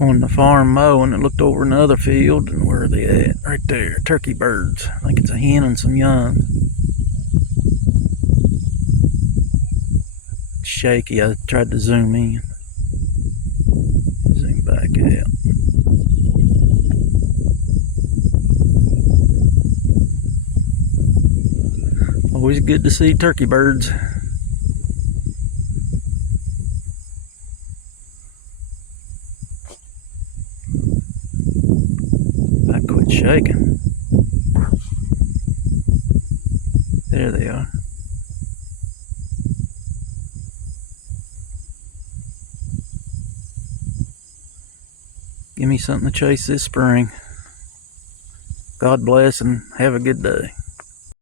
on the farm mowing and looked over another field, and where are they at? Right there, turkey birds. I think it's a hen and some young. It's shaky. I tried to zoom in. Zoom back out. Always good to see turkey birds. I quit shaking. There they are. Give me something to chase this spring. God bless and have a good day.